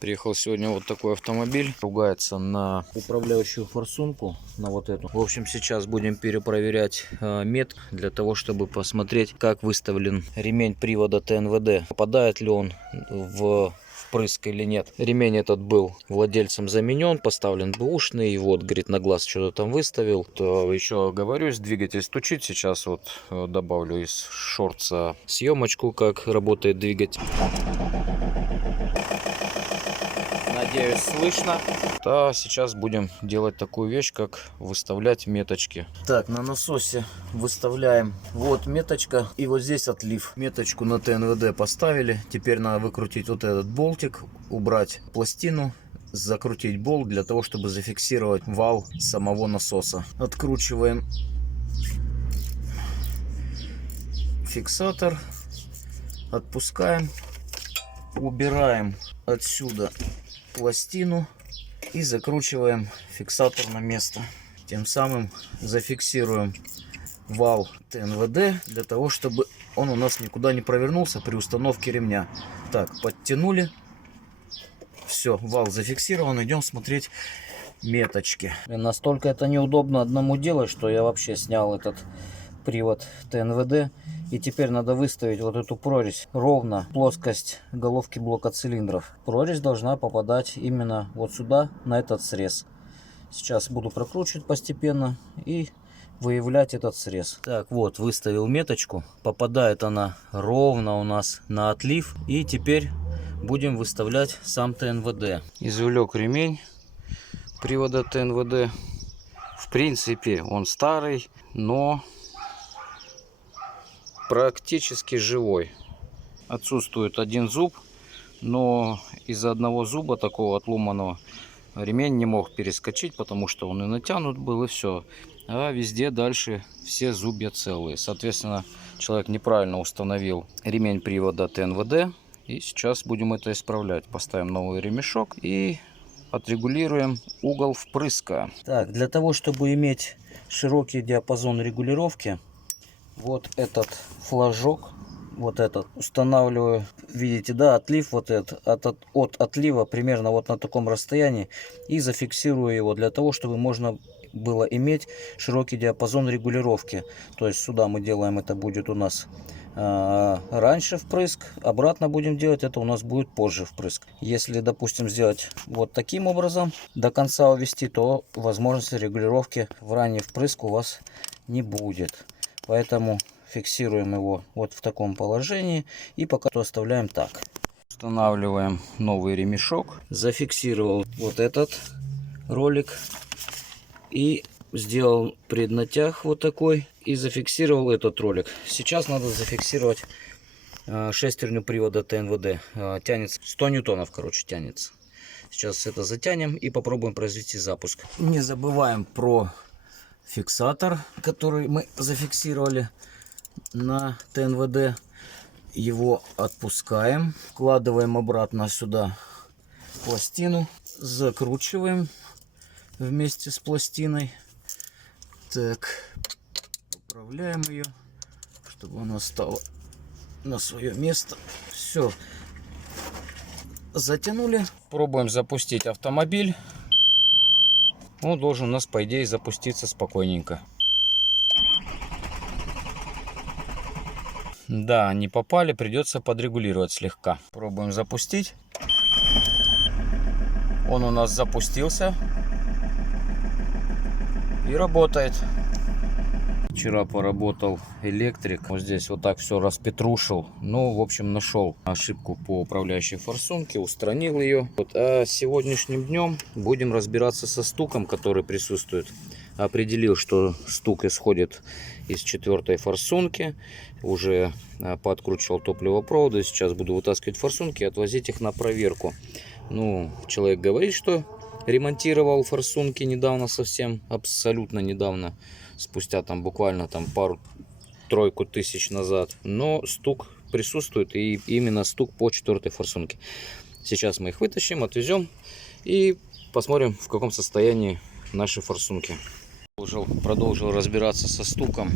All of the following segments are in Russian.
Приехал сегодня вот такой автомобиль. Ругается на управляющую форсунку, на вот эту. В общем, сейчас будем перепроверять мет для того, чтобы посмотреть, как выставлен ремень привода ТНВД. Попадает ли он в впрыск или нет. Ремень этот был владельцем заменен, поставлен бэушный. И вот, говорит, на глаз что-то там выставил. То еще говорюсь, двигатель стучит. Сейчас вот добавлю из шортса съемочку, как работает двигатель. Надеюсь, слышно. Да, сейчас будем делать такую вещь, как выставлять меточки. Так, на насосе выставляем. Вот меточка и вот здесь отлив. Меточку на ТНВД поставили. Теперь надо выкрутить вот этот болтик, убрать пластину, закрутить болт для того, чтобы зафиксировать вал самого насоса. Откручиваем фиксатор, отпускаем, убираем отсюда пластину и закручиваем фиксатор на место. Тем самым зафиксируем вал ТНВД для того, чтобы он у нас никуда не провернулся при установке ремня. Так, подтянули. Все, вал зафиксирован. Идем смотреть меточки. Настолько это неудобно одному делать, что я вообще снял этот привод ТНВД. И теперь надо выставить вот эту прорезь ровно, плоскость головки блока цилиндров. Прорезь должна попадать именно вот сюда, на этот срез. Сейчас буду прокручивать постепенно и выявлять этот срез. Так, вот, выставил меточку. Попадает она ровно у нас на отлив. И теперь будем выставлять сам ТНВД. Извлек ремень привода ТНВД. В принципе, он старый, но практически живой. Отсутствует один зуб, но из-за одного зуба, такого отломанного, ремень не мог перескочить, потому что он и натянут был, и все. А везде дальше все зубья целые. Соответственно, человек неправильно установил ремень привода ТНВД. И сейчас будем это исправлять. Поставим новый ремешок и отрегулируем угол впрыска. Так, для того, чтобы иметь широкий диапазон регулировки, вот этот флажок, вот этот, устанавливаю, видите, да, отлив вот этот, от отлива примерно вот на таком расстоянии, и зафиксирую его для того, чтобы можно было иметь широкий диапазон регулировки. То есть сюда мы делаем, это будет у нас раньше впрыск, обратно будем делать, это у нас будет позже впрыск. Если, допустим, сделать вот таким образом, до конца увести, то возможности регулировки в ранний впрыск у вас не будет. Поэтому фиксируем его вот в таком положении и пока что оставляем так. Устанавливаем новый ремешок. Зафиксировал вот этот ролик и сделал преднатяг вот такой и зафиксировал этот ролик. Сейчас надо зафиксировать шестерню привода ТНВД. Тянется 100 ньютонов, короче, тянется. Сейчас это затянем и попробуем произвести запуск. Не забываем про фиксатор, который мы зафиксировали на ТНВД. Его отпускаем, вкладываем обратно сюда пластину, закручиваем вместе с пластиной. Так, поправляем ее, чтобы она стала на свое место. Все, затянули. Пробуем запустить автомобиль. Он должен у нас, по идее, запуститься спокойненько. Да, не попали, придется подрегулировать слегка. Пробуем запустить. Он у нас запустился и работает. Вчера поработал электрик. Вот здесь вот так все распетрушил. Ну, в общем, нашел ошибку по управляющей форсунке, устранил ее. Вот, а сегодняшним днем будем разбираться со стуком, который присутствует. Определил, что стук исходит из 4-й форсунки. Уже подкручивал топливопроводы. Сейчас буду вытаскивать форсунки и отвозить их на проверку. Ну, человек говорит, что ремонтировал форсунки недавно совсем, абсолютно недавно. Спустя там буквально там пару-тройку тысяч назад. Но стук присутствует, и именно стук по 4-й форсунке. Сейчас мы их вытащим, отвезем и посмотрим, в каком состоянии наши форсунки. Продолжил разбираться со стуком.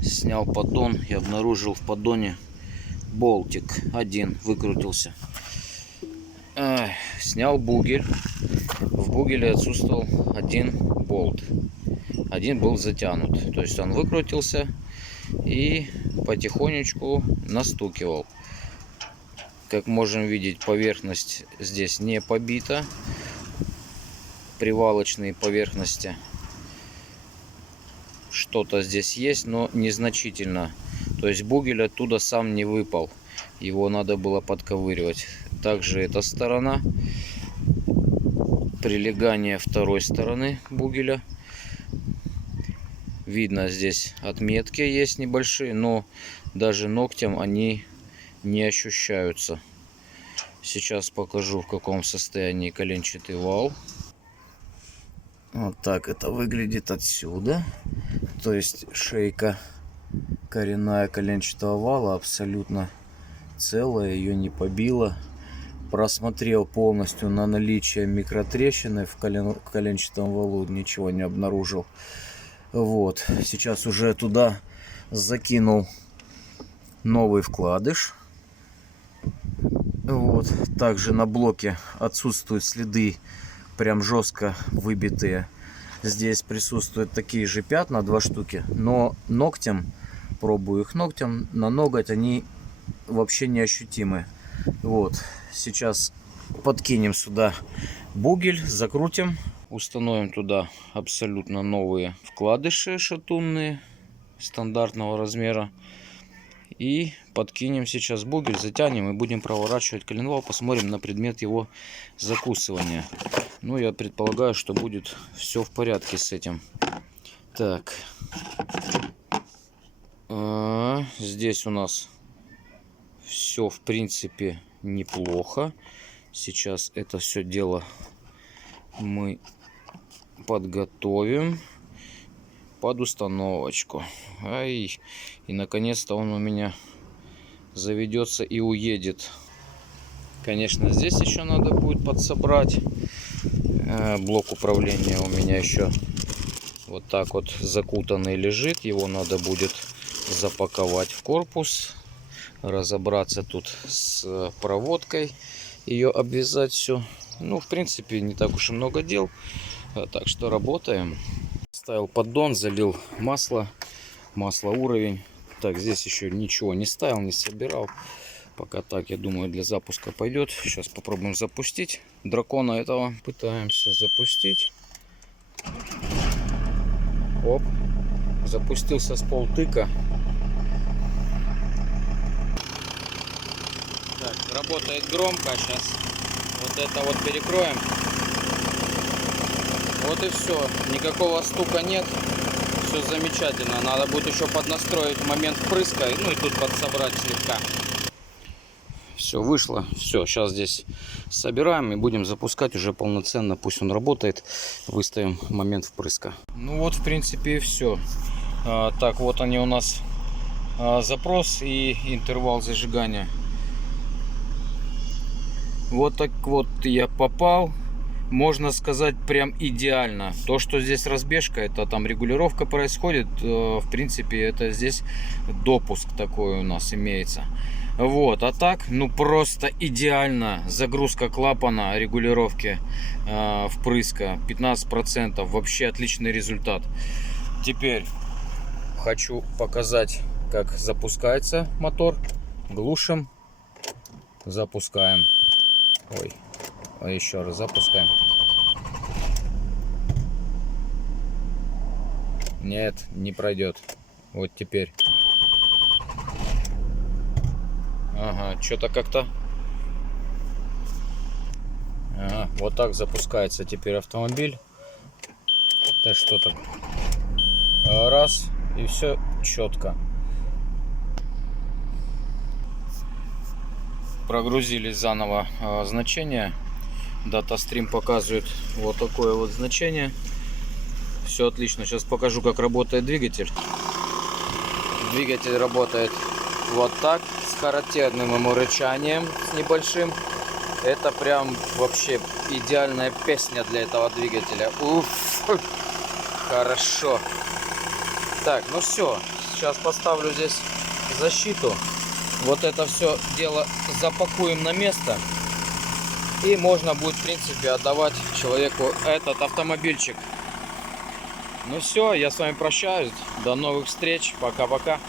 Снял поддон и обнаружил в поддоне болтик один выкрутился. Снял бугель. В бугеле отсутствовал один болт. Один был затянут. То есть он выкрутился и потихонечку настукивал. Как можем видеть, поверхность здесь не побита. Привалочные поверхности. Что-то здесь есть, но незначительно. То есть бугель оттуда сам не выпал. Его надо было подковыривать. Также эта сторона. Прилегание второй стороны бугеля. Видно, здесь отметки есть небольшие, но даже ногтем они не ощущаются. Сейчас покажу, в каком состоянии коленчатый вал. Вот так это выглядит отсюда. То есть шейка коренная коленчатого вала абсолютно целая, ее не побило. Просмотрел полностью на наличие микротрещины в коленчатом валу, ничего не обнаружил. Вот, сейчас уже туда закинул новый вкладыш. Вот, также на блоке отсутствуют следы прям жестко выбитые. Здесь присутствуют такие же пятна, 2 штуки, но ногтем, пробую их ногтем, на ноготь они вообще неощутимы. Вот, сейчас подкинем сюда бугель, закрутим, установим туда абсолютно новые вкладыши шатунные стандартного размера и подкинем сейчас бугель, затянем и будем проворачивать коленвал, посмотрим на предмет его закусывания. Ну, я предполагаю, что будет все в порядке с этим. Так, здесь у нас все в принципе неплохо. Сейчас это все дело мы подготовим под установочку. И наконец-то он у меня заведется и уедет. Конечно, здесь еще надо будет подсобрать. Блок управления у меня еще вот так вот закутанный лежит. Его надо будет запаковать в корпус, разобраться тут с проводкой, ее обвязать все. Ну, в принципе, не так уж и много дел. Так что работаем. Ставил поддон, залил масло уровень. Так, здесь еще ничего не ставил, не собирал. Пока так, я думаю, для запуска пойдет. Сейчас попробуем запустить дракона этого. Пытаемся запустить. Оп. Запустился с полтыка. Так, работает громко. Сейчас вот это вот перекроем. Вот и все. Никакого стука нет. Все замечательно. Надо будет еще поднастроить момент впрыска. Ну и тут подсобрать слегка. Все вышло. Все, сейчас здесь собираем и будем запускать уже полноценно. Пусть он работает. Выставим момент впрыска. Ну вот, в принципе, и все. Так, вот они у нас запрос и интервал зажигания. Вот так вот я попал. Можно сказать, прям идеально. То, что здесь разбежка, это там регулировка происходит. В принципе, это здесь допуск такой у нас имеется. Вот, а так, ну просто идеально. Загрузка клапана регулировки впрыска 15%. Вообще отличный результат. Теперь хочу показать, как запускается мотор. Глушим, запускаем. Ой. Еще раз запускаем. Нет, не пройдет. Вот теперь. Ага, что-то как-то. Ага, вот так запускается теперь автомобиль. Это что так? Раз, и все четко. Прогрузили заново значение. DataStream показывает вот такое вот значение. Все отлично. Сейчас покажу, как работает двигатель. Двигатель работает вот так, с характерным рычанием, с небольшим. Это прям вообще идеальная песня для этого двигателя. Уф, хорошо. Так, ну все. Сейчас поставлю здесь защиту. Вот это все дело запакуем на место. И можно будет, в принципе, отдавать человеку этот автомобильчик. Ну все, я с вами прощаюсь. До новых встреч. Пока-пока.